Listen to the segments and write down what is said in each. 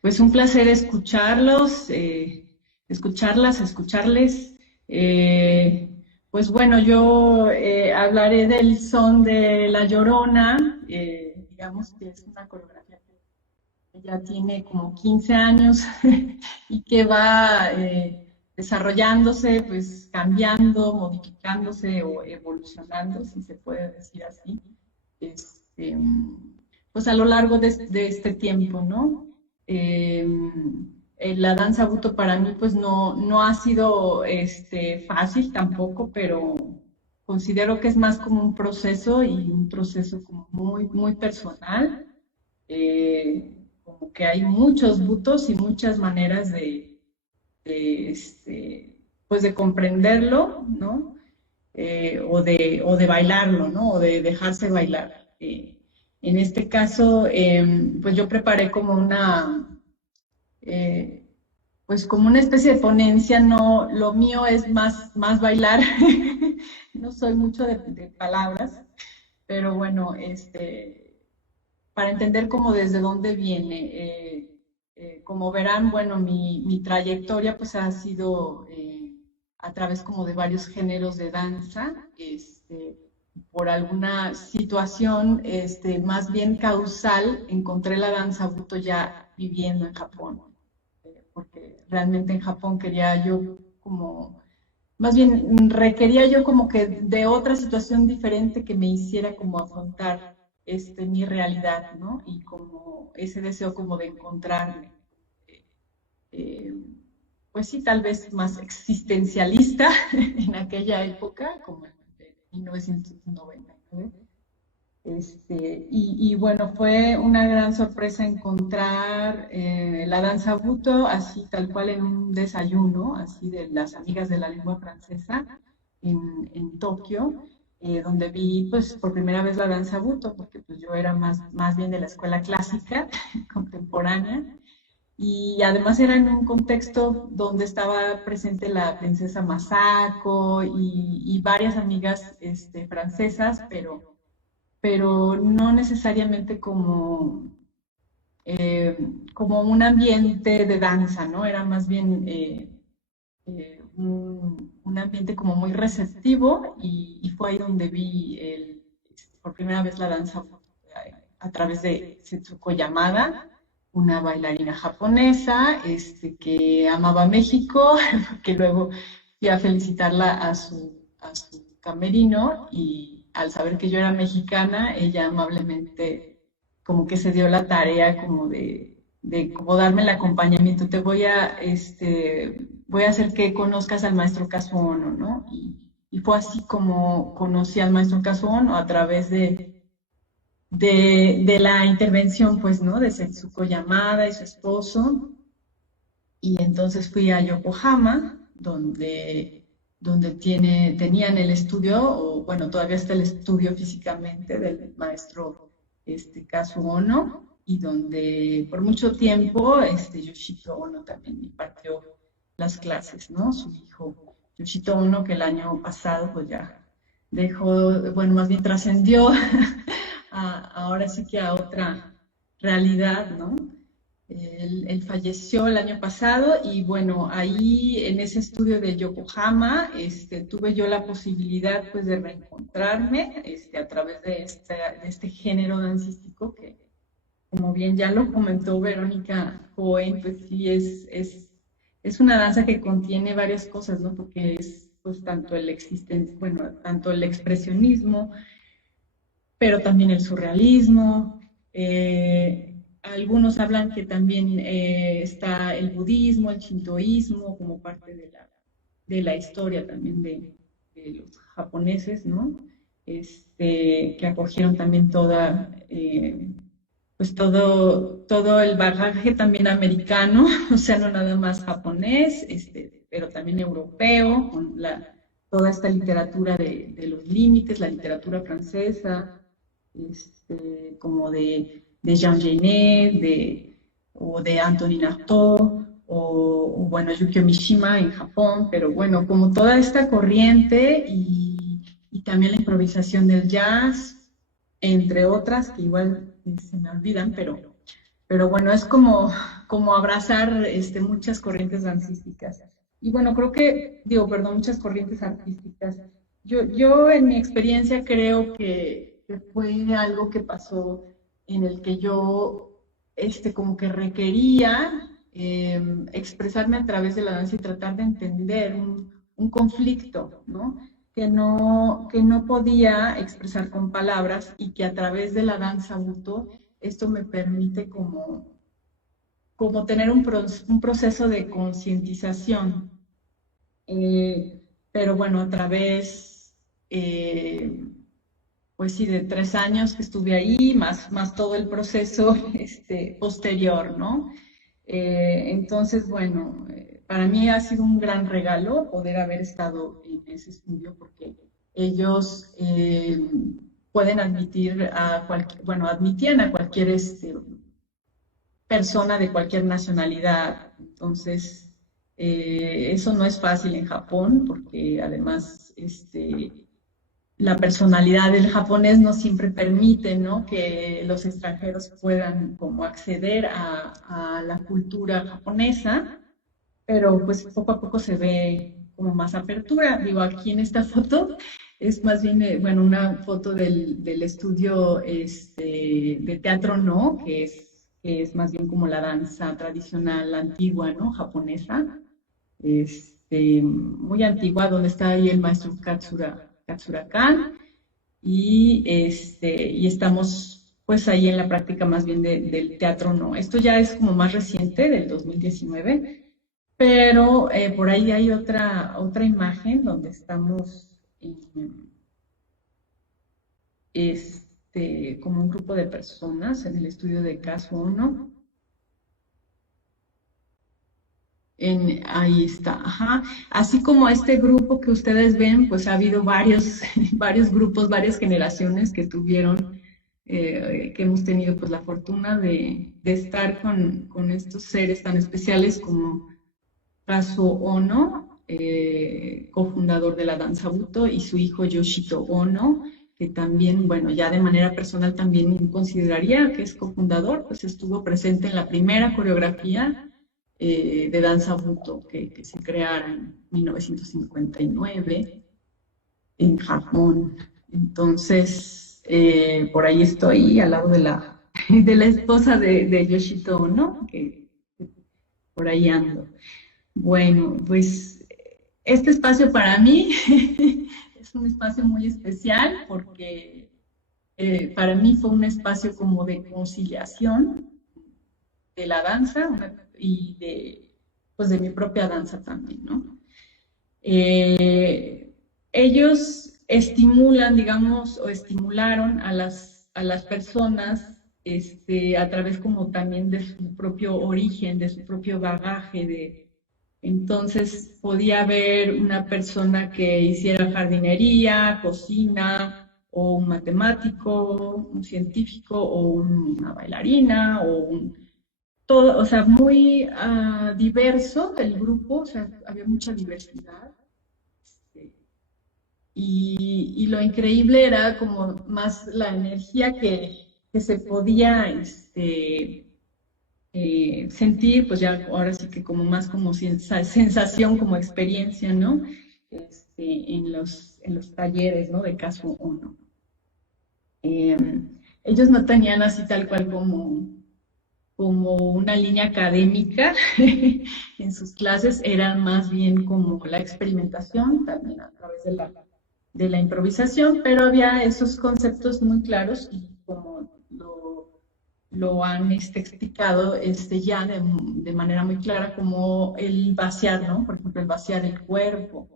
Pues un placer escucharlos, escucharles. Eh, pues bueno, yo hablaré del son de La Llorona, digamos que es una coreografía que ya tiene como 15 años y que va desarrollándose, pues cambiando, modificándose o evolucionando, si se puede decir así, este, pues a lo largo de este tiempo, ¿no? Eh, la danza buto para mí pues no ha sido fácil tampoco, pero considero que es más como un proceso y un proceso como muy personal. Como que hay muchos butos y muchas maneras pues de comprenderlo, ¿no? O de bailarlo, ¿no? O de dejarse bailar. En este caso, pues yo preparé como eh, pues como una especie de ponencia, no, lo mío es más bailar, no soy mucho de palabras, pero bueno, para entender cómo desde dónde viene. Como verán, bueno, mi trayectoria pues ha sido a través como de varios géneros de danza, por alguna situación más bien causal, encontré la danza buto ya viviendo en Japón, porque realmente en Japón quería yo como, más bien requería yo como que de otra situación diferente que me hiciera como afrontar mi realidad, ¿no? Y como ese deseo como de encontrarme. Eh, pues sí, tal vez más existencialista en aquella época, como en 1999. Y bueno, fue una gran sorpresa encontrar la danza buto así tal cual en un desayuno, así de las amigas de la lengua francesa en Tokio, donde vi pues por primera vez la danza buto, porque pues yo era más bien de la escuela clásica contemporánea, y además era en un contexto donde estaba presente la princesa Masako y varias amigas francesas, pero no necesariamente como un ambiente de danza, ¿no? Era más bien un ambiente como muy receptivo y fue ahí donde vi por primera vez la danza a través de Setsuko Yamada, una bailarina japonesa que amaba México, que luego fui a felicitarla a su camerino y al saber que yo era mexicana, ella amablemente como que se dio la tarea como de como darme el acompañamiento. Voy a hacer que conozcas al maestro Kazuo Ono, ¿no? Y fue así como conocí al maestro Kazuo Ono a través de la intervención, pues, ¿no? De Setsuko Yamada y su esposo. Y entonces fui a Yokohama, donde tenían el estudio, o bueno, todavía está el estudio físicamente del maestro Kazuo Ono, y donde por mucho tiempo Yoshito Ono también impartió las clases, ¿no? Su hijo Yoshito Ono, que el año pasado pues ya dejó, bueno, más bien trascendió ahora sí que a otra realidad, ¿no? Él falleció el año pasado y bueno, ahí en ese estudio de Yokohama tuve yo la posibilidad pues de reencontrarme a través de este género dancístico que, como bien ya lo comentó Verónica Cohen, pues sí es una danza que contiene varias cosas, ¿no? Porque es pues tanto bueno, tanto el expresionismo, pero también el surrealismo. Algunos hablan que también está el budismo, el shintoísmo, como parte de la historia también de los japoneses, ¿no? Que acogieron también pues todo el bagaje también americano, o sea, no nada más japonés, pero también europeo, con toda esta literatura de los límites, la literatura francesa, como de Jean Genet, o de Antonin Artaud, o bueno, Yukio Mishima en Japón, pero bueno, como toda esta corriente y también la improvisación del jazz, entre otras, que igual se me olvidan, pero bueno, es como abrazar muchas corrientes dancísticas. Y bueno, creo que, muchas corrientes artísticas. Yo en mi experiencia creo que fue algo que pasó en el que yo como que requería expresarme a través de la danza y tratar de entender un conflicto, ¿no? Que no podía expresar con palabras y que a través de la danza buto esto me permite como tener un proceso de concientización. Pero bueno, a través, pues sí, de 3 años que estuve ahí, más todo el proceso posterior, ¿no? Entonces, bueno, para mí ha sido un gran regalo poder haber estado en ese estudio porque ellos pueden admitir admitían a cualquier persona de cualquier nacionalidad. Entonces, eso no es fácil en Japón porque además la personalidad del japonés no siempre permite, ¿no?, que los extranjeros puedan como acceder a la cultura japonesa, pero pues poco a poco se ve como más apertura. Digo, aquí en esta foto es más bien, una foto del estudio de teatro, ¿no?, que es más bien como la danza tradicional antigua, ¿no?, japonesa, muy antigua, donde está ahí el maestro Katsura Kan, y estamos pues ahí en la práctica más bien del teatro, ¿no? Esto ya es como más reciente, del 2019, pero por ahí hay otra imagen donde estamos como un grupo de personas en el estudio de Kazuo Ono. Ahí está, ajá. Así como este grupo que ustedes ven, pues ha habido varios, varios grupos, varias generaciones que tuvieron, que hemos tenido pues la fortuna de estar con estos seres tan especiales como Kazuo Ono, cofundador de la danza Buto, y su hijo Yoshito Ono, que también, bueno, ya de manera personal también consideraría que es cofundador, pues estuvo presente en la primera coreografía de danza Buto que se creara en 1959 en Japón. Entonces, por ahí estoy al lado de la esposa de Yoshito Ono, que por ahí ando. Bueno, pues este espacio para mí es un espacio muy especial porque para mí fue un espacio como de conciliación de la danza y pues de mi propia danza también, ¿no? Ellos estimulan, digamos, o estimularon a las personas a través como también de su propio origen, de su propio bagaje. Entonces podía haber una persona que hiciera jardinería, cocina, o un matemático, un científico, o una bailarina, todo, o sea, muy diverso el grupo, o sea, había mucha diversidad. Y lo increíble era como más la energía que se podía sentir, pues ya ahora sí que como más como sensación, como experiencia, ¿no? En los talleres, ¿no?, de Kazuo Ono. Ellos no tenían así tal cual como una línea académica en sus clases, eran más bien como la experimentación, también a través de la improvisación, pero había esos conceptos muy claros y como lo han explicado ya de manera muy clara, como el vaciar, ¿no? Por ejemplo, el vaciar el cuerpo.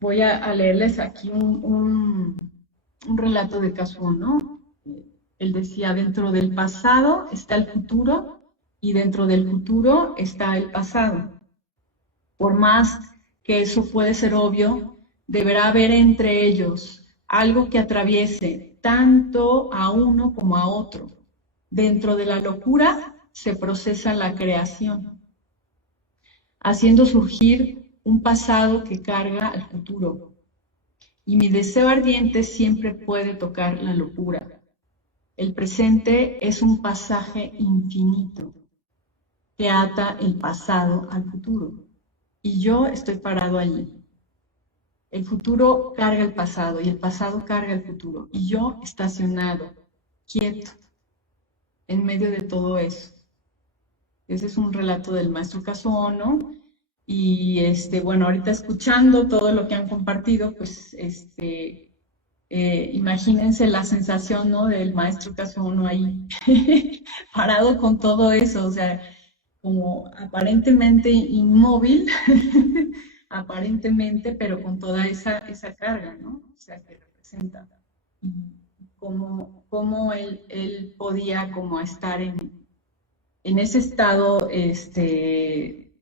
Voy a leerles aquí un relato de Kazuo, ¿no? Él decía, dentro del pasado está el futuro y dentro del futuro está el pasado. Por más que eso puede ser obvio, deberá haber entre ellos algo que atraviese tanto a uno como a otro. Dentro de la locura se procesa la creación, haciendo surgir un pasado que carga al futuro. Y mi deseo ardiente siempre puede tocar la locura. el presente es un pasaje infinito que ata el pasado al futuro. Y yo estoy parado allí. El futuro carga el pasado y el pasado carga el futuro. Y yo estacionado, quieto, en medio de todo eso. Ese es un relato del maestro Kazuo Ono. Y bueno, ahorita escuchando todo lo que han compartido, pues imagínense la sensación, ¿no? Del maestro Kazuo Ono ahí, parado con todo eso, o sea, como aparentemente inmóvil, aparentemente, pero con toda esa carga, ¿no? O sea, que representa. Y cómo él podía como estar en ese estado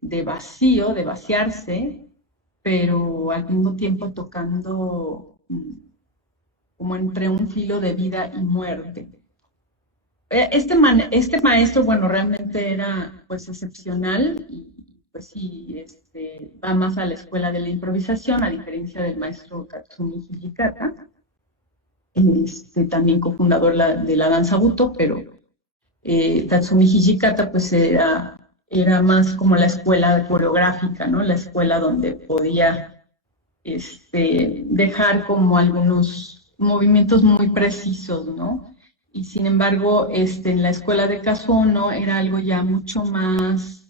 de vacío, de vaciarse, pero al mismo tiempo tocando como entre un filo de vida y muerte. Este maestro, bueno, realmente era pues excepcional y pues sí, va más a la escuela de la improvisación, a diferencia del maestro Tatsumi Hijikata, también cofundador de la danza Buto, pero Tatsumi Hijikata pues era más como la escuela coreográfica, ¿no? La escuela donde podía dejar como algunos movimientos muy precisos, ¿no? Y sin embargo, en la escuela de Kazuo Ono era algo ya mucho más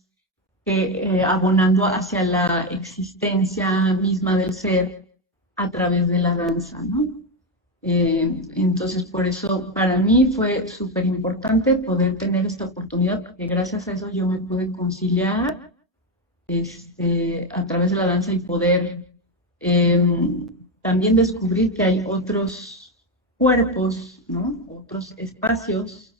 abonando hacia la existencia misma del ser a través de la danza, ¿no? Entonces, por eso para mí fue súper importante poder tener esta oportunidad, porque gracias a eso yo me pude conciliar a través de la danza y poder también descubrir que hay otros cuerpos, ¿no? Otros espacios,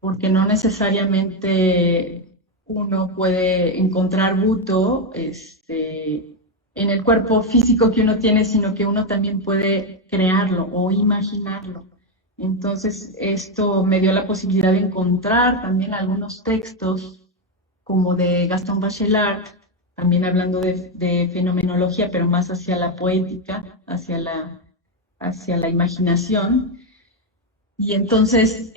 porque no necesariamente uno puede encontrar Buto en el cuerpo físico que uno tiene, sino que uno también puede crearlo o imaginarlo. Entonces, esto me dio la posibilidad de encontrar también algunos textos como de Gaston Bachelard, también hablando de fenomenología, pero más hacia la poética, hacia la imaginación. Y entonces,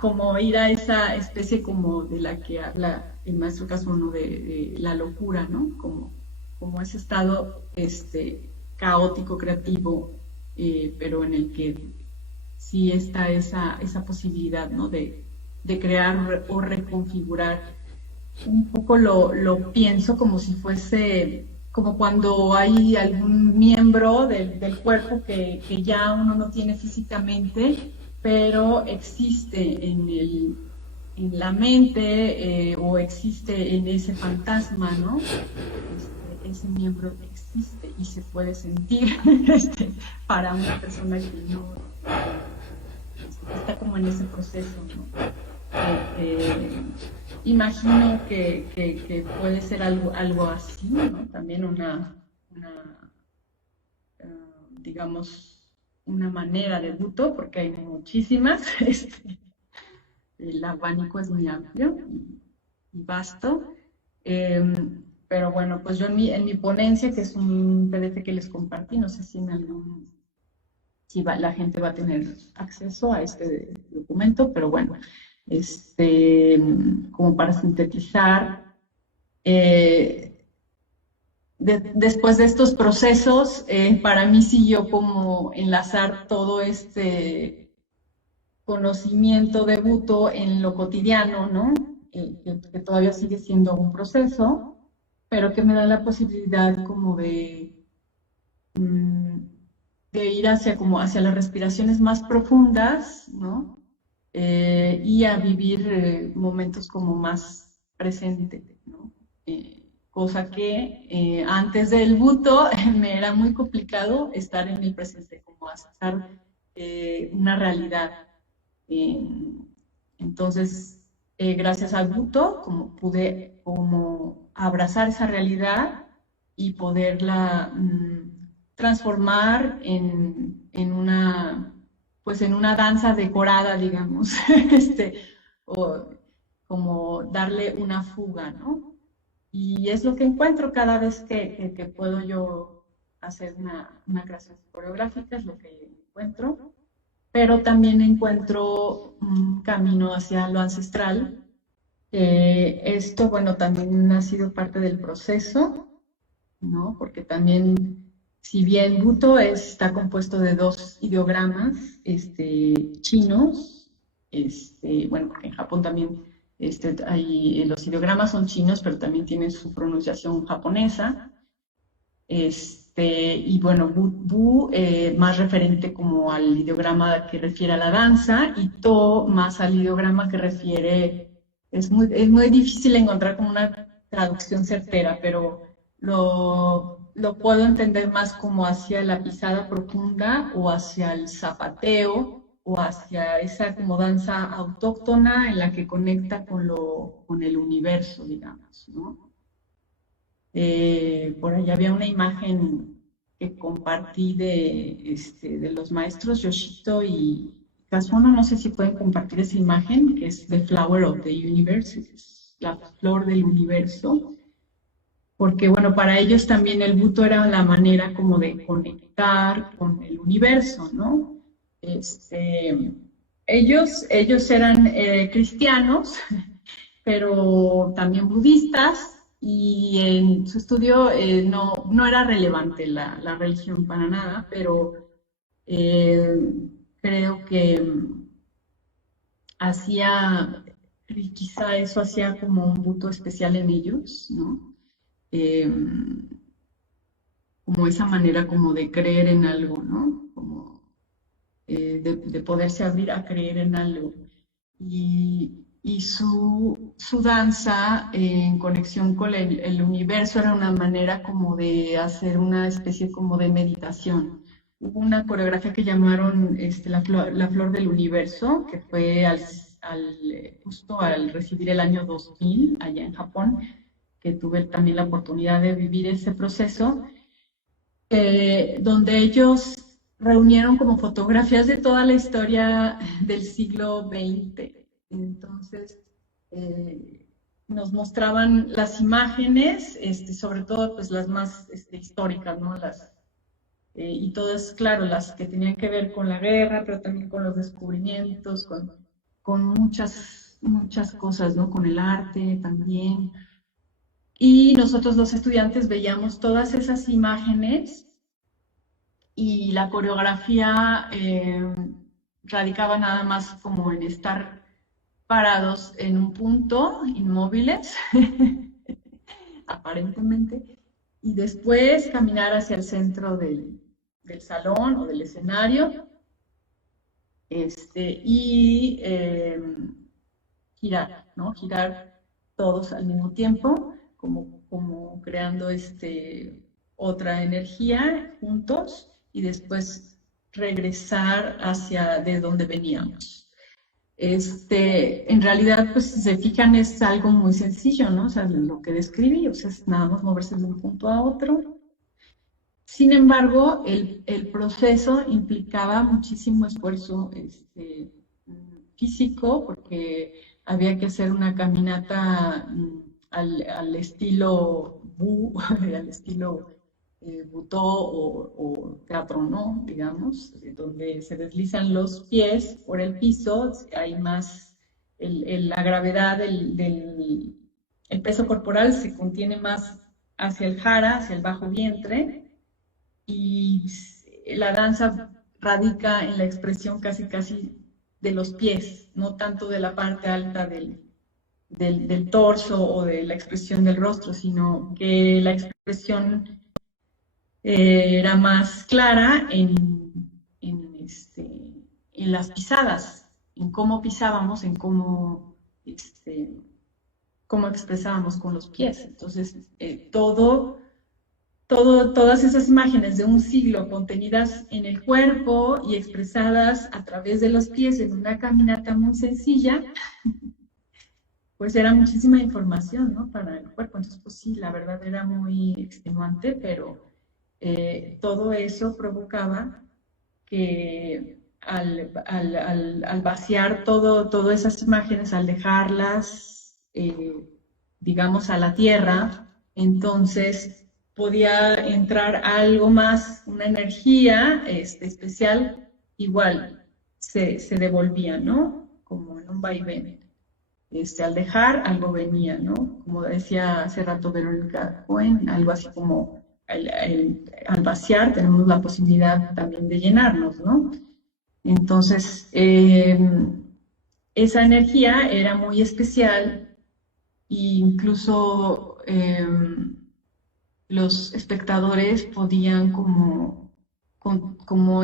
como ir a esa especie como de la que habla el maestro Kazuo Ono, de la locura, ¿no? Como ese estado caótico, creativo, pero en el que sí está esa posibilidad, ¿no? De crear o reconfigurar. Un poco lo pienso como si fuese, como cuando hay algún miembro del cuerpo que ya uno no tiene físicamente, pero existe en la mente o existe en ese fantasma, ¿no? Ese miembro existe y se puede sentir para una persona que no está como en ese proceso, ¿no? Imagino que puede ser algo así, ¿no? También digamos, una manera de Buto, porque hay muchísimas. El abanico es muy amplio y vasto. Pero bueno, pues yo en mi ponencia, que es un PDF que les compartí, no sé si la gente va a tener acceso a este documento, pero bueno, como para sintetizar, después de estos procesos, para mí siguió como enlazar todo este conocimiento de Buto en lo cotidiano, ¿no? Que todavía sigue siendo un proceso, pero que me da la posibilidad como de ir hacia las respiraciones más profundas, ¿no? Y a vivir momentos como más presentes, ¿no? Cosa que antes del Buto me era muy complicado estar en el presente, como aceptar una realidad. Entonces, gracias al Buto, como pude como abrazar esa realidad y poderla transformar pues en una danza decorada, digamos, o como darle una fuga, ¿no? Y es lo que encuentro cada vez que puedo yo hacer una creación coreográfica, es lo que encuentro. pero también encuentro un camino hacia lo ancestral. Esto, bueno, también ha sido parte del proceso, ¿no? Porque también, si bien Buto está compuesto de dos ideogramas chinos, bueno, porque en Japón también los ideogramas son chinos, pero también tienen su pronunciación japonesa. Y bueno, más referente como al ideograma que refiere a la danza, y To más al ideograma que refiere, es muy difícil encontrar como una traducción certera, pero lo puedo entender más como hacia la pisada profunda o hacia el zapateo o hacia esa como danza autóctona en la que conecta con el universo, digamos, ¿no? Por ahí había una imagen que compartí de los maestros Yoshito y Kazuno, no sé si pueden compartir esa imagen, que es The Flower of the Universe, es la flor del universo, porque bueno, para ellos también el Buto era la manera como de conectar con el universo, ¿no? Ellos eran cristianos, pero también budistas, y en su estudio no era relevante la religión para nada, pero eh, creo que hacía, quizá eso hacía como un punto especial en ellos, ¿no? Eh, Como esa manera como de creer en algo, ¿no? Como de poderse abrir a creer en algo. Y su danza en conexión con el universo era una manera como de hacer una especie como de meditación. Hubo una coreografía que llamaron la flor del universo, que fue justo al recibir el año 2000 allá en Japón, que tuve también la oportunidad de vivir ese proceso, donde ellos reunieron como fotografías de toda la historia del siglo XX. Entonces, nos mostraban las imágenes, sobre todo pues las más históricas, ¿no? Y todas, claro, las que tenían que ver con la guerra, pero también con los descubrimientos, con muchas cosas, ¿no? Con el arte también. Y nosotros los estudiantes veíamos todas esas imágenes, y la coreografía radicaba nada más como en estar parados en un punto, inmóviles, aparentemente, y después caminar hacia el centro del salón o del escenario, y girar, ¿no? Girar todos al mismo tiempo, como creando otra energía juntos, y después regresar hacia de donde veníamos. En realidad, pues si se fijan, es algo muy sencillo, ¿no? O sea, lo que describí, o sea, es nada más moverse de un punto a otro. Sin embargo, el proceso implicaba muchísimo esfuerzo físico, porque había que hacer una caminata al estilo al estilo butó o teatro, ¿no? Digamos, donde se deslizan los pies por el piso, hay más, la gravedad el peso corporal se contiene más hacia el jara, hacia el bajo vientre, y la danza radica en la expresión casi de los pies, no tanto de la parte alta del torso o de la expresión del rostro, sino que la expresión era más clara en las pisadas, en cómo pisábamos, en cómo expresábamos con los pies. Entonces, todas esas imágenes de un siglo contenidas en el cuerpo y expresadas a través de los pies en una caminata muy sencilla, pues era muchísima información, ¿no? Para el cuerpo. Entonces, pues sí, la verdad era muy extenuante, pero todo eso provocaba que al vaciar todas esas imágenes, al dejarlas, digamos, a la tierra, entonces podía entrar algo más, una energía especial, igual, se devolvía, ¿no? Como en un vaivén. Al dejar, algo venía, ¿no? Como decía hace rato Verónica Cohen, algo así como al vaciar tenemos la posibilidad también de llenarnos, ¿no? Entonces, esa energía era muy especial e incluso los espectadores podían como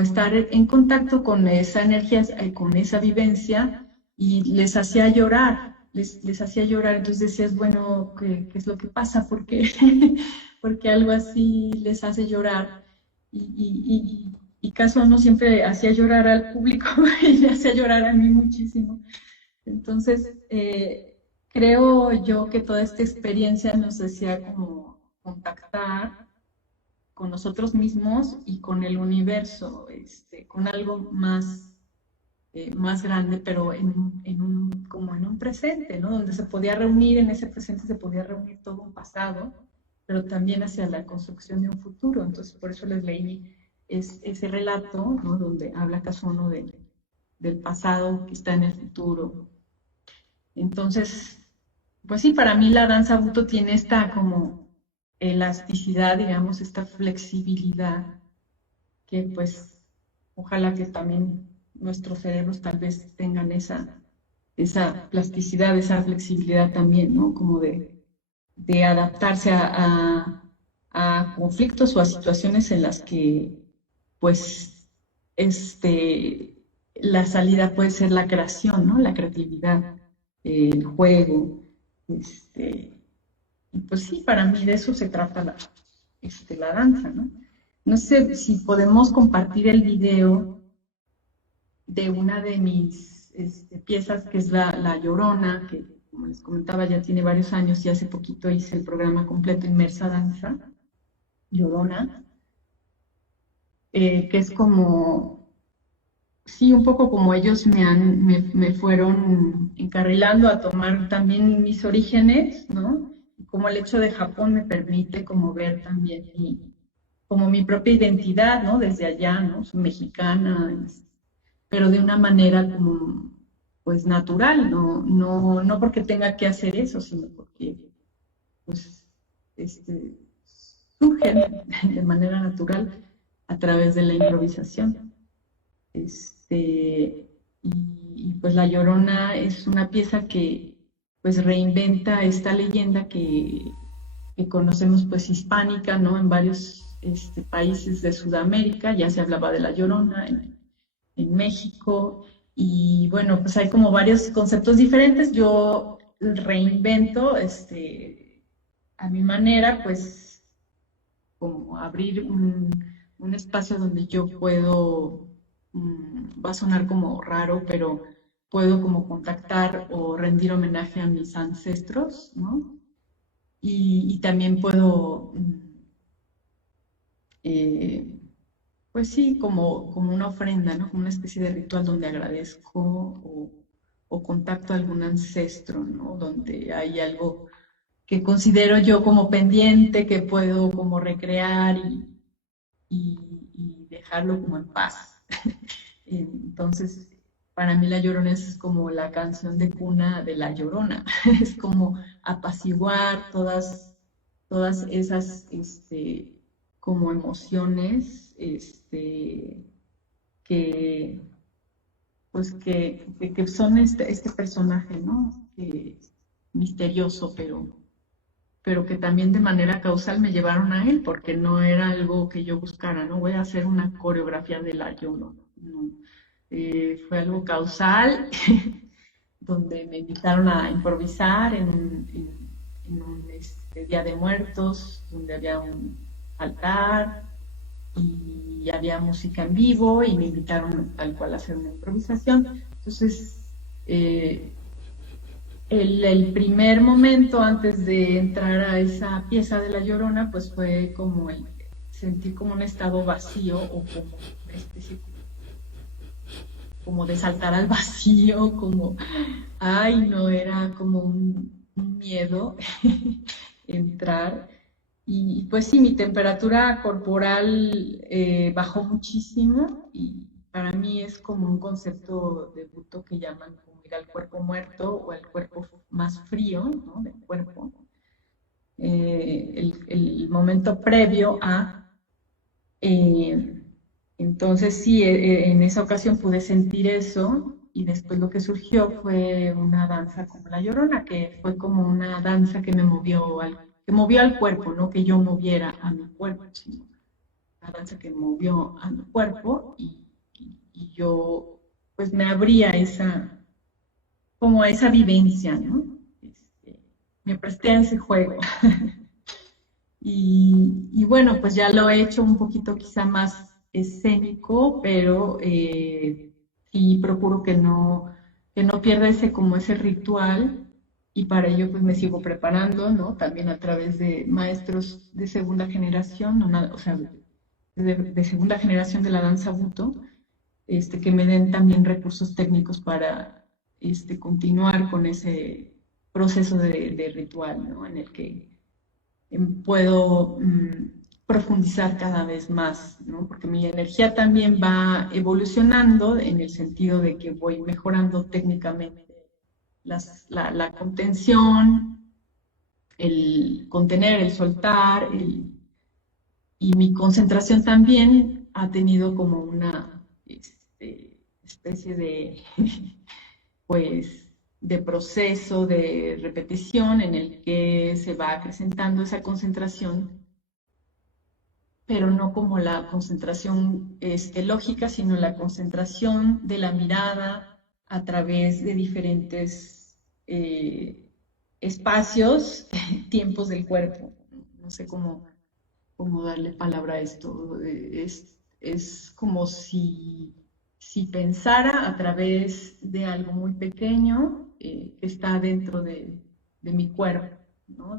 estar en contacto con esa energía, con esa vivencia, y les hacía llorar, les hacía llorar. Entonces decías, bueno, ¿qué es lo que pasa? ¿Por qué? Porque algo así les hace llorar. Y caso no siempre hacía llorar al público y me hacía llorar a mí muchísimo. Entonces, creo yo que toda esta experiencia nos hacía como contactar con nosotros mismos y con el universo, con algo más grande, pero como en un presente, ¿no? Donde se podía reunir, en ese presente se podía reunir todo un pasado, pero también hacia la construcción de un futuro. Entonces, por eso les leí ese relato, ¿no? Donde habla Kazuo del pasado que está en el futuro. Entonces, pues sí, para mí la danza Buto tiene esta como elasticidad, digamos, esta flexibilidad, que pues ojalá que también nuestros cerebros tal vez tengan esa plasticidad, esa flexibilidad también, ¿no? Como de adaptarse a conflictos o a situaciones en las que pues la salida puede ser la creación, ¿no? La creatividad, el juego, y pues sí, para mí de eso se trata la danza, ¿no? No sé si podemos compartir el video de una de mis piezas, que es la Llorona, que como les comentaba ya tiene varios años y hace poquito hice el programa completo Inmersa Danza, Llorona, que es como, sí, un poco como ellos me fueron encarrilando a tomar también mis orígenes, ¿no? Como el hecho de Japón me permite como ver también como mi propia identidad, ¿no? Desde allá, ¿no? Soy mexicana, pero de una manera como, pues, natural, no porque tenga que hacer eso, sino porque, pues, surgen de manera natural a través de la improvisación. Pues La Llorona es una pieza que pues reinventa esta leyenda que conocemos pues hispánica, ¿no? En varios países de Sudamérica ya se hablaba de La Llorona, en México, y bueno, pues hay como varios conceptos diferentes. Yo reinvento a mi manera, pues como abrir un espacio donde yo puedo, va a sonar como raro, pero puedo como contactar o rendir homenaje a mis ancestros, ¿no? Y también puedo, pues sí, como una ofrenda, ¿no? Como una especie de ritual donde agradezco o contacto a algún ancestro, ¿no? Donde hay algo que considero yo como pendiente, que puedo como recrear y dejarlo como en paz. Entonces, para mí La Llorona es como la canción de cuna de La Llorona. Es como apaciguar todas esas como emociones que, pues que son este personaje, ¿no? Misterioso, pero que también de manera causal me llevaron a él, porque no era algo que yo buscara, no voy a hacer una coreografía de La Llorona, no. Fue algo causal, donde me invitaron a improvisar en un Día de Muertos, donde había un altar y había música en vivo y me invitaron tal cual a hacer una improvisación. Entonces, el primer momento antes de entrar a esa pieza de La Llorona, pues fue como sentir como un estado vacío o como una especie como de saltar al vacío, como, ay, no, era como un miedo entrar. Y pues sí, mi temperatura corporal bajó muchísimo y para mí es como un concepto de Buto que llaman como ir al cuerpo muerto o al cuerpo más frío, ¿no? Del cuerpo. El momento previo a... eh, entonces sí, en esa ocasión pude sentir eso y después lo que surgió fue una danza como La Llorona, que fue como una danza que me movió al cuerpo, no que yo moviera a mi cuerpo, sino una danza que movió a mi cuerpo y yo pues me abría como a esa vivencia, ¿no? Me presté a ese juego. Y bueno, pues ya lo he hecho un poquito quizá más escénico, pero sí procuro que no pierda ese como ese ritual y para ello pues me sigo preparando, ¿no? También a través de maestros de segunda generación, o sea, de segunda generación de la danza Buto, que me den también recursos técnicos para continuar con ese proceso de ritual, ¿no? En el que puedo profundizar cada vez más, ¿no? Porque mi energía también va evolucionando en el sentido de que voy mejorando técnicamente la contención, el contener, el soltar, y mi concentración también ha tenido como una especie de, pues, de proceso de repetición en el que se va acrecentando esa concentración, pero no como la concentración lógica, sino la concentración de la mirada a través de diferentes espacios, tiempos del cuerpo. No sé cómo darle palabra a esto. Es como si pensara a través de algo muy pequeño que está dentro de mi cuerpo, ¿no?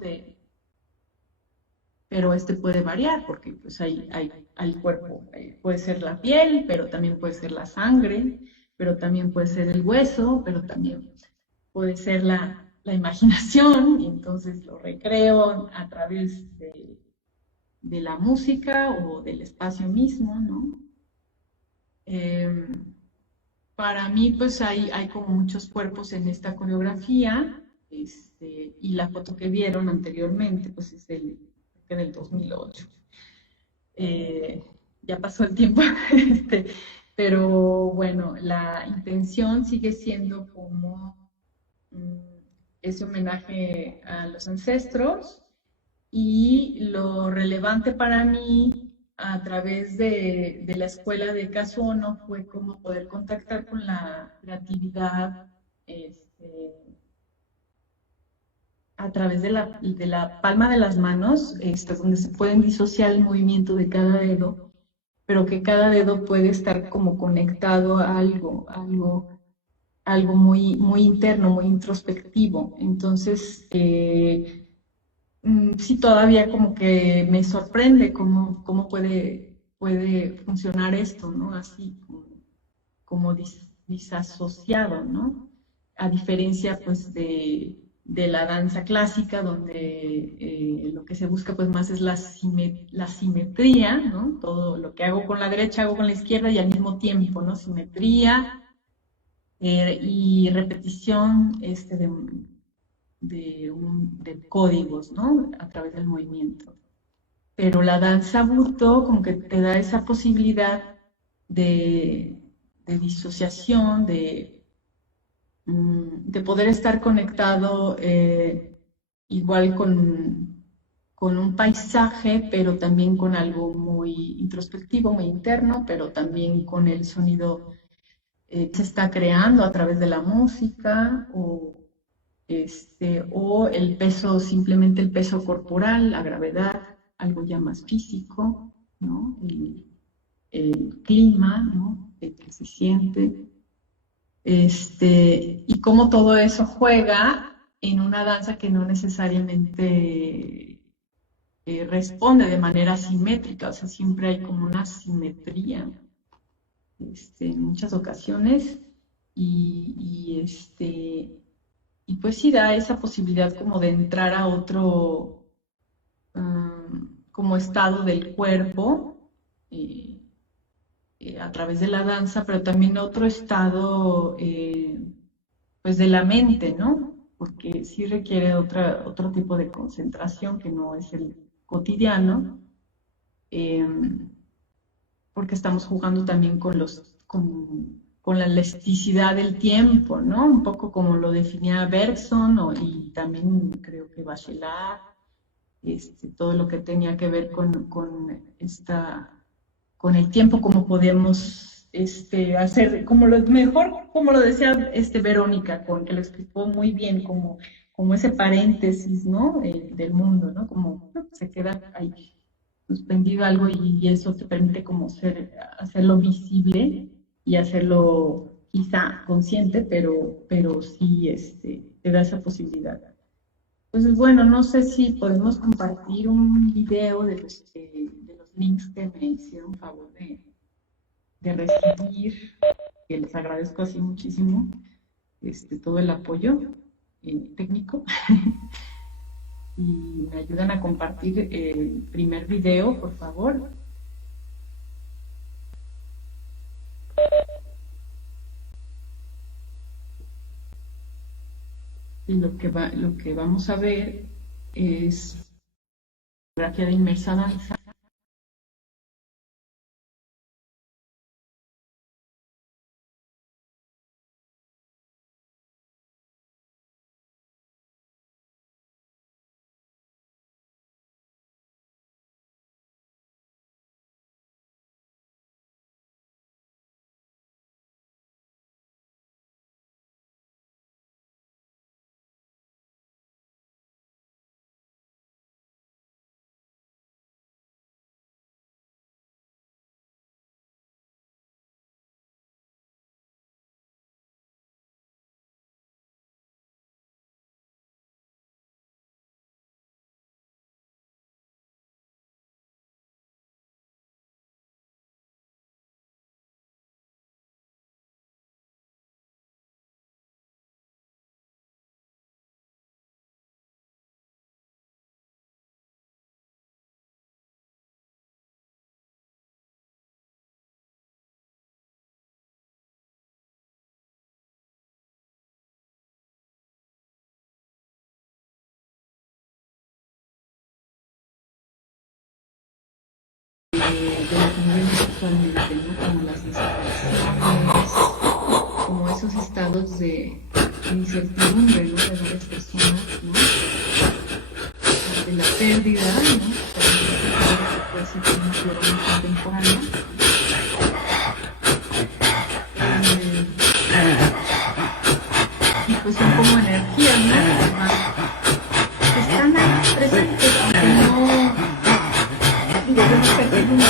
Pero puede variar porque pues hay cuerpo, puede ser la piel, pero también puede ser la sangre, pero también puede ser el hueso, pero también puede ser la imaginación, y entonces lo recreo a través de la música o del espacio mismo, ¿no? Eh, para mí, pues hay como muchos cuerpos en esta coreografía, y la foto que vieron anteriormente, pues es del 2008. Eh, ya pasó el tiempo, pero bueno, la intención sigue siendo como mm, ese homenaje a los ancestros y lo relevante para mí a través de la escuela de Kazuo fue como poder contactar con la creatividad a través de la palma de las manos, donde se pueden disociar el movimiento de cada dedo, pero que cada dedo puede estar como conectado a algo muy, muy interno, muy introspectivo. Entonces, sí, todavía como que me sorprende cómo puede funcionar esto, ¿no? Así como disasociado, ¿no? A diferencia, pues, de la danza clásica, donde lo que se busca, pues, más es la simetría, ¿no? Todo lo que hago con la derecha hago con la izquierda y al mismo tiempo, ¿no? Simetría y repetición de códigos, ¿no? A través del movimiento. Pero la danza Buto como que te da esa posibilidad de, de disociación, de poder estar conectado igual con un paisaje, pero también con algo muy introspectivo, muy interno, pero también con el sonido que se está creando a través de la música o el peso, simplemente el peso corporal, la gravedad, algo ya más físico, ¿no? El clima, ¿no? El que se siente, y cómo todo eso juega en una danza que no necesariamente responde de manera simétrica, o sea, siempre hay como una simetría, en muchas ocasiones, y pues sí da esa posibilidad como de entrar a otro como estado del cuerpo, eh, a través de la danza, pero también otro estado pues de la mente, ¿no? Porque sí requiere otro tipo de concentración que no es el cotidiano, eh, porque estamos jugando también con la elasticidad del tiempo, ¿no? Un poco como lo definía Bergson y también creo que Bachelard, todo lo que tenía que ver con el tiempo, como podemos hacer, como lo mejor, como lo decía Verónica, que lo explicó muy bien, como ese paréntesis, ¿no? Del mundo, ¿no? Como se queda ahí suspendido algo y eso te permite como hacerlo visible y hacerlo quizá consciente, pero sí te da esa posibilidad. Entonces, bueno, no sé si podemos compartir un video de los links que me hicieron favor de recibir, que les agradezco así muchísimo todo el apoyo técnico. Y me ayudan a compartir el primer video, por favor. Y lo que vamos a ver es fotografía de inmersa danza. De lo que vivimos actualmente, ¿no? Como las desapariciones, como esos estados de incertidumbre, ¿no? De varias personas, ¿no? De la pérdida, ¿no? Que puede ser una pérdida contemporánea. Y pues son como energías, ¿no? Que están ahí presentes, aunque no debemos perder una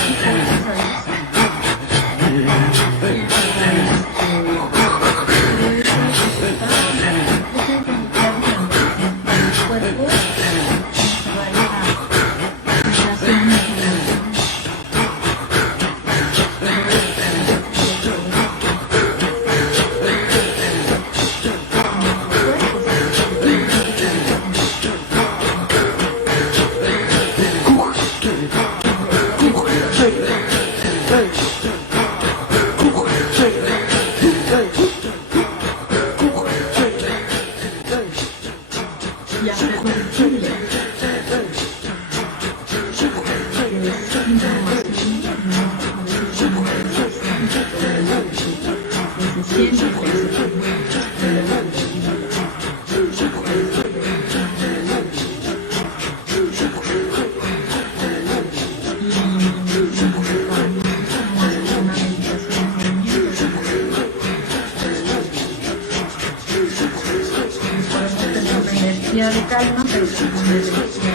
de calma, pero también de energía.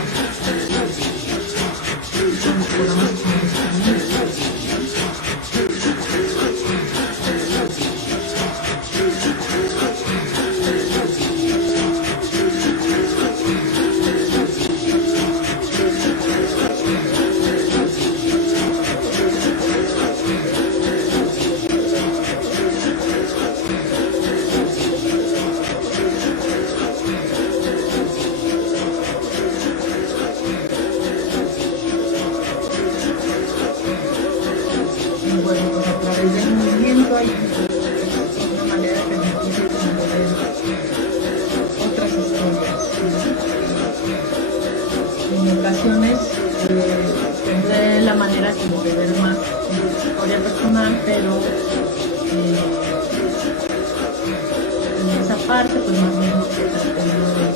pues más o menos tratando de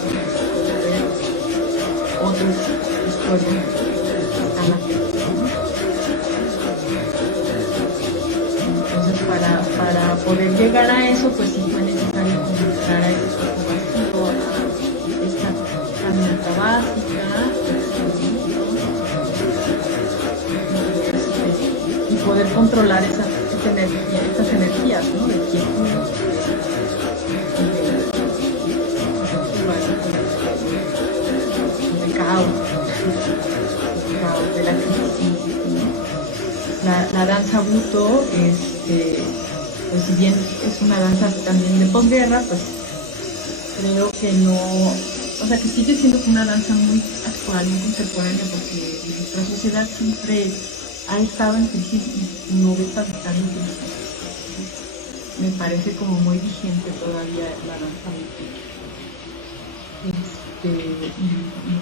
ver otras historias a la que, ¿no? Entonces, para poder llegar a eso, pues sí fue necesario entrar a ese cuerpo vacío, a esta caminata básica, y poder controlar estas energías, ¿no? De quietud, de caos, de la crisis. La danza Buto, pues si bien es una danza también de posguerra, pues creo que no, o sea que sigue siendo una danza muy actual, muy contemporánea, porque nuestra sociedad siempre ha estado en crisis y no deja de estar en crisis. Me parece como muy vigente todavía la danza Buto. Y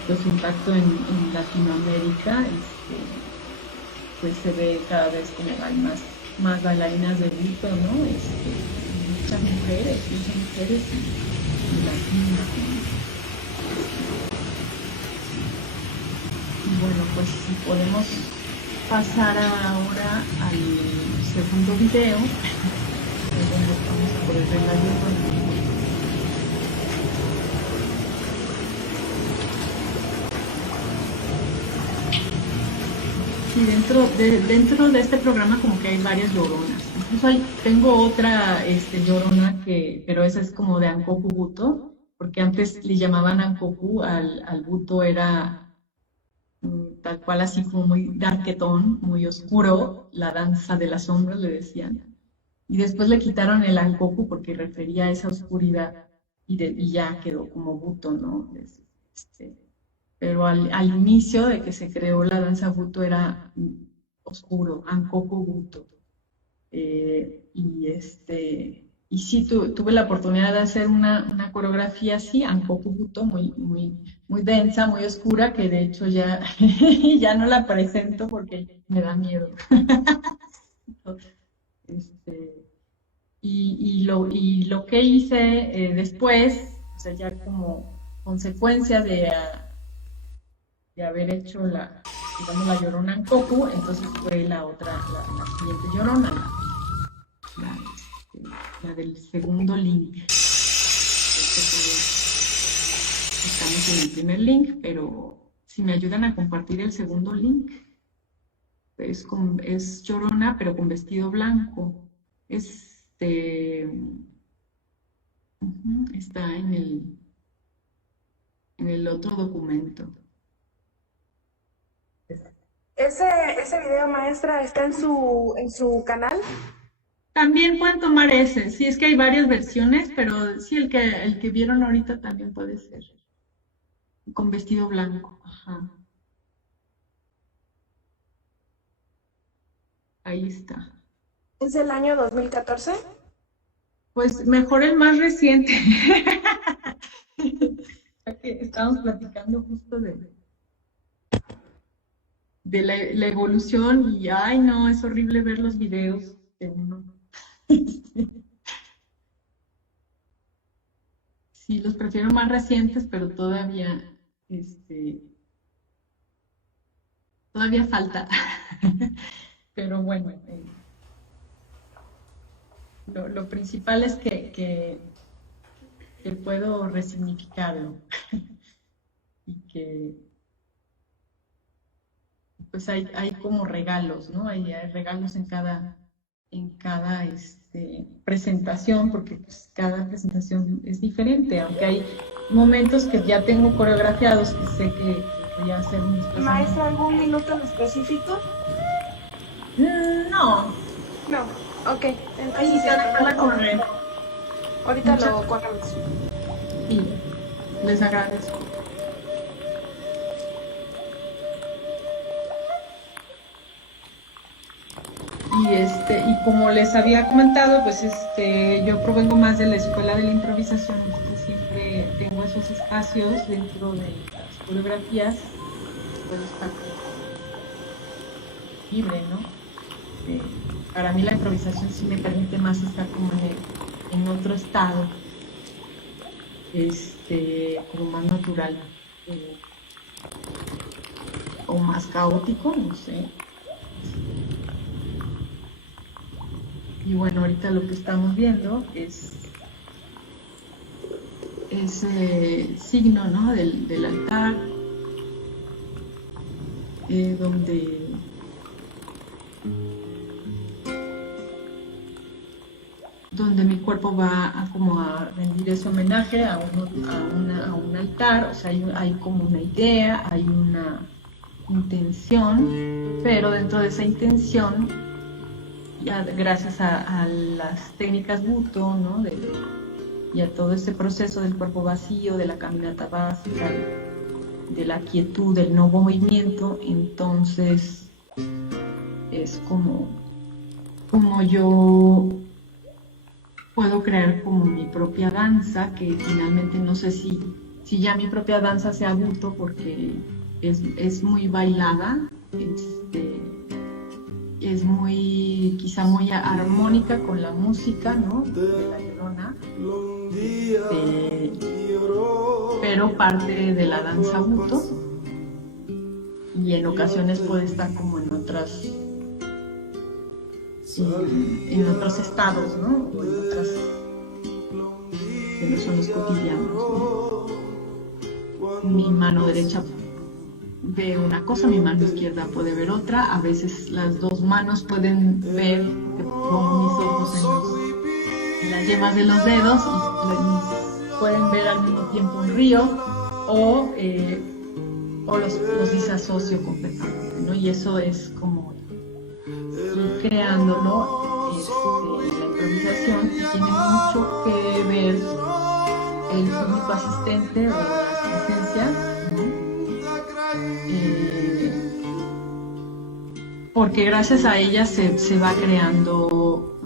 pues su impacto en Latinoamérica, pues se ve cada vez como hay más bailarinas de Buto, ¿no? Muchas mujeres y latinas, ¿no? Y bueno, pues si podemos pasar ahora al segundo video, es donde vamos a poder ver la Llorona. Sí, dentro de este programa como que hay varias lloronas. Incluso tengo otra llorona, pero esa es como de Ankoku Buto, porque antes le llamaban Ankoku al Buto, era tal cual así como muy darketón, muy oscuro, la danza de las sombras le decían. Y después le quitaron el Ankoku porque refería a esa oscuridad y ya quedó como Buto, ¿no? Pero al inicio de que se creó la danza Buto era oscuro, Ankoku Buto. Y sí, tuve la oportunidad de hacer una coreografía así, Ankoku Buto, muy densa, muy oscura, que de hecho ya, ya no la presento porque me da miedo. Y lo que hice después, o sea, ya como consecuencia de haber hecho digamos, la Llorona Ankoku, entonces fue la siguiente Llorona, la del segundo link. Estamos en el primer link, pero si me ayudan a compartir el segundo link, es Llorona, pero con vestido blanco. Está en el otro documento. Ese video, maestra, está en su canal. También pueden tomar ese. Sí, es que hay varias versiones, pero sí, el que vieron ahorita también puede ser. Con vestido blanco. Ajá. Ahí está. ¿Es del año 2014? Pues mejor el más reciente. Ya que estábamos platicando justo de la evolución y, ay, no, es horrible ver los videos de uno. Sí, los prefiero más recientes, pero todavía falta. Pero bueno, lo principal es que puedo resignificarlo y que pues hay como regalos, ¿no? Hay regalos en cada presentación, porque pues, cada presentación es diferente, aunque hay momentos que ya tengo coreografiados, que sé que voy a hacer un desplazamiento. ¿Maestra, algún minuto en específico? No. No, ok. Entonces ya correr. Ahorita lo corremos. Sí, les agradezco. Y como les había comentado, pues yo provengo más de la escuela de la improvisación, entonces siempre tengo esos espacios dentro de las coreografías, puedo estar libre, ¿no? Para mí la improvisación sí me permite más estar como en otro estado. como más natural o más caótico, no sé. Y bueno, ahorita lo que estamos viendo es ese signo, ¿no? del altar, donde mi cuerpo va como a rendir ese homenaje a un altar. O sea, hay como una idea, hay una intención, pero dentro de esa intención, ya gracias a las técnicas Buto, ¿no? Y a todo este proceso del cuerpo vacío, de la caminata básica, de la quietud, del no movimiento, entonces es como yo puedo crear como mi propia danza, que finalmente no sé si ya mi propia danza sea Buto, porque es muy bailada, es muy, quizá muy armónica con la música, ¿no? De La Llorona, pero parte de la danza Buto, y en ocasiones puede estar como en otros estados, ¿no? O en otras que no son los cotidianos, ¿no? Mi mano derecha ve una cosa, mi mano izquierda puede ver otra, a veces las dos manos pueden ver, que pongo mis ojos en las yemas de los dedos y pueden ver al mismo tiempo un río, o los disasocio completamente, ¿no? Y eso es como ir creándolo, la improvisación, y tiene mucho que ver el público asistente o las presencias, ¿no? Porque gracias a ellas se va creando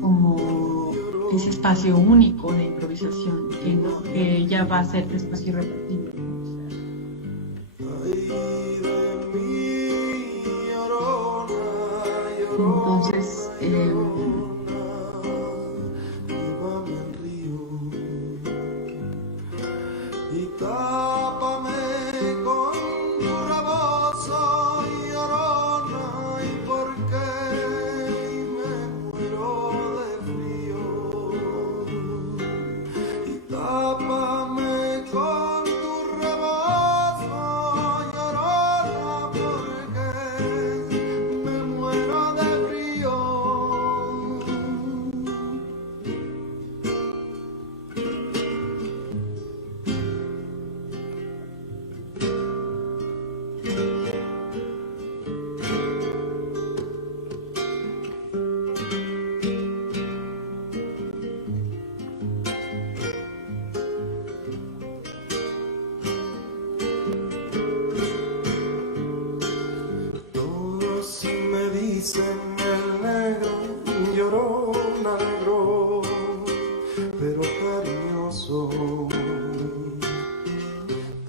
como ese espacio único de improvisación, que ya va a ser después irrepetible. Entonces, el negro, Llorona negro, pero cariñoso.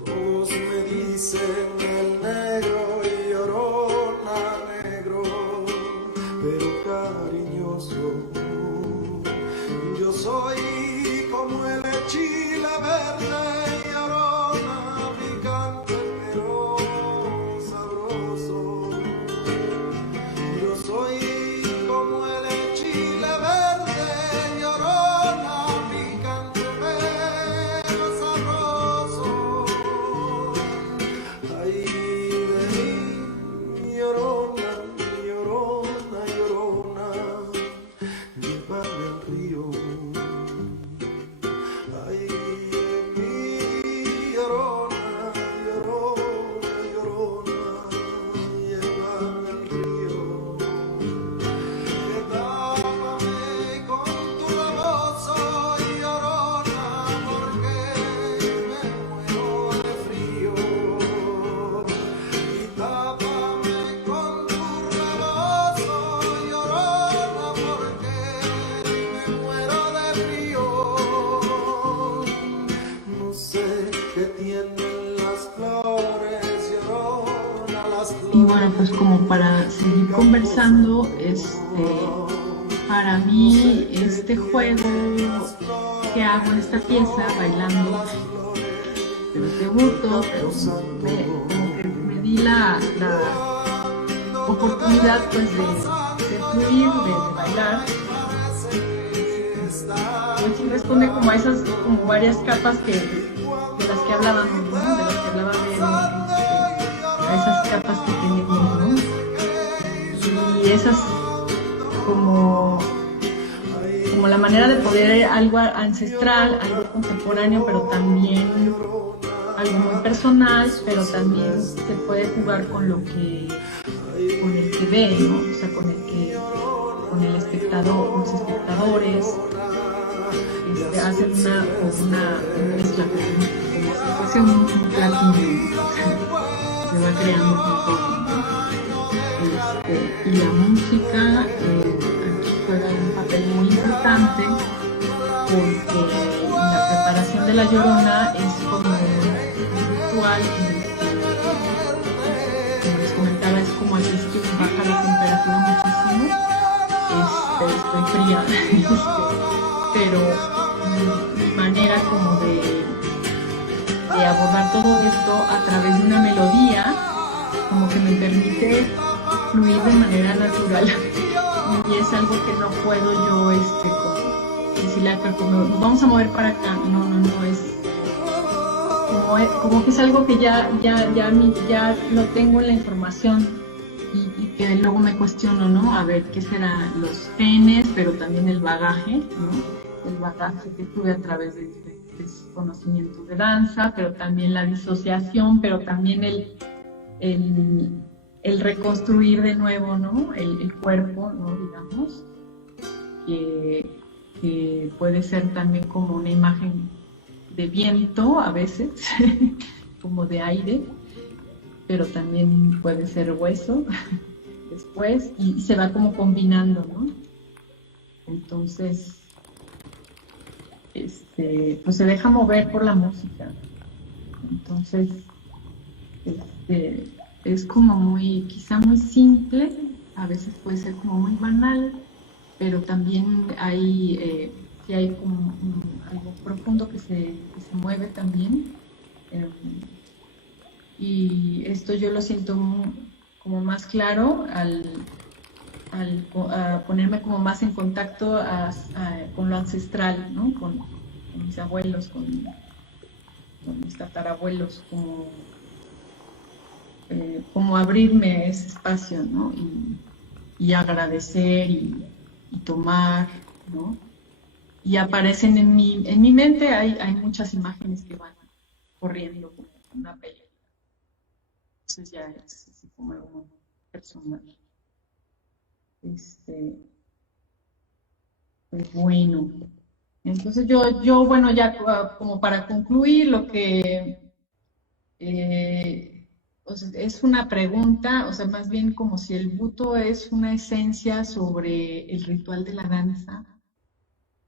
Todos me dicen el negro, Llorona negro, pero cariñoso. Yo soy como el chile verde, Llorona, picante pero sabroso. Yo soy como el chile verde, Llorona, picante pero sabroso. Ay de mí, Llorona, Llorona, Llorona, llévame al río. Ay de mí, Llorona, Llorona, Llorona, llévame al río. Tápame con tu rebozo, Llorona, porque me muero de frío. Y tápame con tu rebozo, Llorona, porque me muero de frío. No sé qué tienen las flores, Llorona, las y bueno, flores. pues como para seguir conversando, para mí este juego que hago en esta pieza, bailando, pero debuto, pero como que me di la oportunidad pues de fluir, de bailar. Pues sí responde como a esas como varias capas de las que hablábamos, ¿no? De las que hablaba a esas capas que tenemos, ¿no? Y esas como la manera de poder algo ancestral, algo contemporáneo, pero también algo muy personal, pero también se puede jugar con el que ve, ¿no? O sea, con el espectador, con los espectadores, hacen una mezcla como si fuese un platillo, se va creando con todo, ¿no? Y la música aquí juega un papel muy importante porque la preparación de la Llorona es como un ritual como les comentaba, es como así, es que baja la temperatura muchísimo, estoy fría, pero mi manera como de abordar todo esto a través de una melodía, como que me permite fluir de manera natural. Y es algo que no puedo yo, como decirle al cuerpo, nos vamos a mover para acá. No, es como que es algo que ya lo tengo en la información y que luego me cuestiono, ¿no? A ver, ¿qué serán los genes, pero también el bagaje, ¿no? El bagaje que tuve a través de ese conocimiento de danza, pero también la disociación, pero también el reconstruir de nuevo, ¿no? El cuerpo, ¿no? Digamos, que puede ser también como una imagen de viento a veces, como de aire, pero también puede ser hueso después, y se va como combinando, ¿no? Entonces, pues se deja mover por la música. Entonces, es como quizá muy simple, a veces puede ser como muy banal, pero también hay como algo profundo que se mueve también. Y esto yo lo siento como más claro al ponerme como más en contacto con lo ancestral, ¿no? Con mis abuelos, con mis tatarabuelos, como abrirme a ese espacio, ¿no? Y agradecer y tomar, ¿no? Y aparecen en mi mente, hay muchas imágenes que van corriendo como una película. Entonces ya es así como algo personal. Pues bueno. Entonces yo bueno, ya como para concluir, lo que o sea, es una pregunta, o sea, más bien como si el buto es una esencia sobre el ritual de la danza,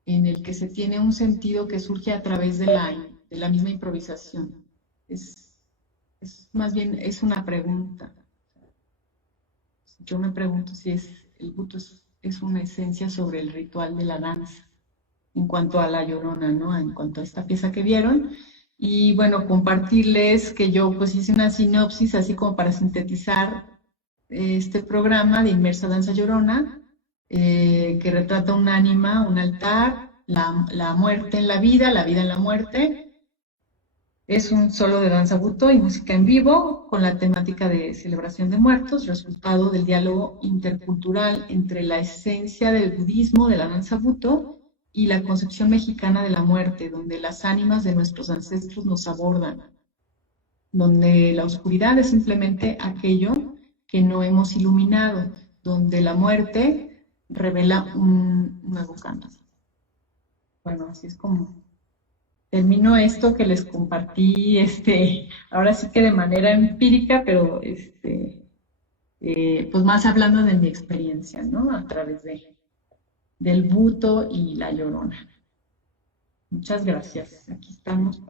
en el que se tiene un sentido que surge a través de la misma improvisación. Más bien es una pregunta. Yo me pregunto si el buto es una esencia sobre el ritual de la danza, en cuanto a La Llorona, ¿no? En cuanto a esta pieza que vieron. Y bueno, compartirles que yo pues hice una sinopsis así como para sintetizar este programa de Inmersa Danza Llorona, que retrata un ánima, un altar, la muerte en la vida en la muerte. Es un solo de danza buto y música en vivo con la temática de celebración de muertos, resultado del diálogo intercultural entre la esencia del budismo de la danza buto y la concepción mexicana de la muerte, donde las ánimas de nuestros ancestros nos abordan, donde la oscuridad es simplemente aquello que no hemos iluminado, donde la muerte revela un nuevo canto. Bueno, así es como termino esto que les compartí, ahora sí que de manera empírica, pero pues más hablando de mi experiencia, ¿no? A través del buto y la Llorona. Muchas gracias. Aquí estamos.